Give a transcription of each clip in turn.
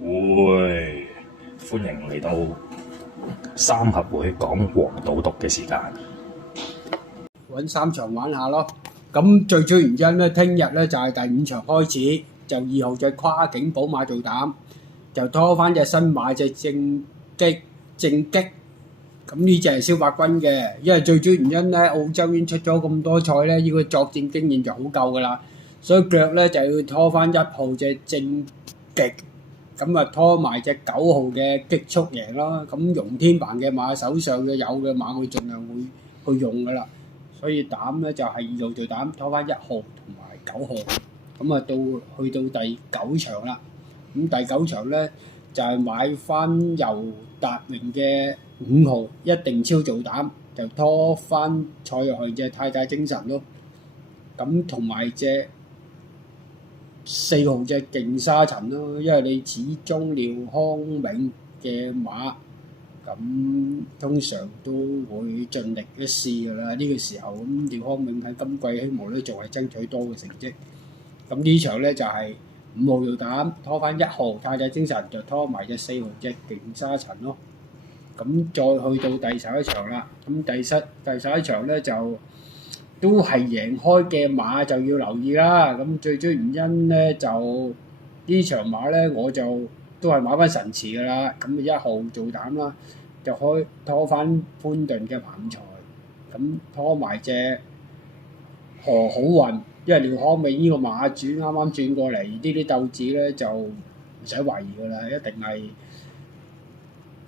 會，歡迎嚟到三合會講黃賭毒嘅時間。揾3場玩下咯。咁最主要原因咧，聽日咧就係第5場開始，就2號隻跨境寶馬做膽，就拖翻隻新馬隻正擊。咁呢隻係蕭伯君嘅，因為最主要原因咧，澳洲已經出咗咁多賽咧，呢個作戰經驗就好夠噶啦，所以腳咧就要拖翻1號隻正極，咁啊拖埋隻9號嘅激速贏咯。咁容天鵬嘅馬手上嘅有嘅馬，佢盡量會去用噶啦。所以膽咧就係2號做膽，拖翻1號同埋9號，咁啊去到第9場啦。咁第9場咧就係買翻由達榮嘅5號一定超做膽，就拖翻蔡若翰隻太太精神咯。咁同埋隻4號隻勁沙塵咯，因為你始終廖康永嘅馬。咁通常都會盡力一試㗎啦，呢個時候咁廖康永喺今季希望咧仲係爭取多嘅成績。咁呢場咧就係5號做膽，拖翻1號太太精神，就拖埋隻4號隻勁沙塵咯。咁再去到第11場啦，咁第11場咧就都係贏開嘅馬就要留意啦。咁最主要原因咧就呢場馬咧我就都係買翻神池㗎啦，咁1號做膽啦，就拖翻潘頓嘅彭財，咁拖埋隻何好運，因為廖康美呢個馬主啱啱轉過嚟，呢啲鬥志咧就唔使懷疑㗎啦，一定係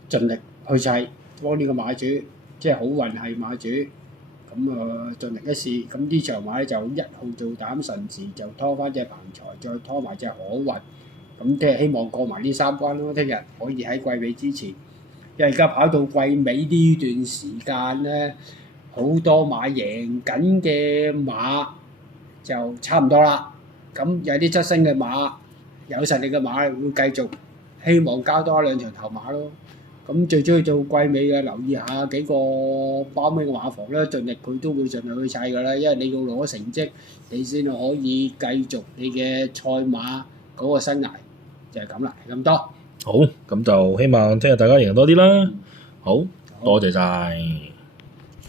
盡力去砌幫呢個馬主，即係好運係馬主，咁盡力一試。咁呢場馬咧就1號做膽神池，就拖翻隻彭財，再拖埋隻可運。咁即係希望過埋呢3關咯，聽日可以喺季尾之前，因為而家跑到季尾呢段時間咧，好多馬贏緊嘅馬就差唔多啦。咁有啲側身嘅馬，有實力嘅馬會繼續希望交多1-2場頭馬咯。咁最主要做季尾嘅，留意下幾個包尾嘅馬房咧，盡力佢都會盡量去砌㗎啦，因為你要攞成績，你先可以繼續你嘅賽馬嗰個生涯。就係咁啦，係咁多。好，咁就希望聽日大家贏多啲啦。好，多謝晒。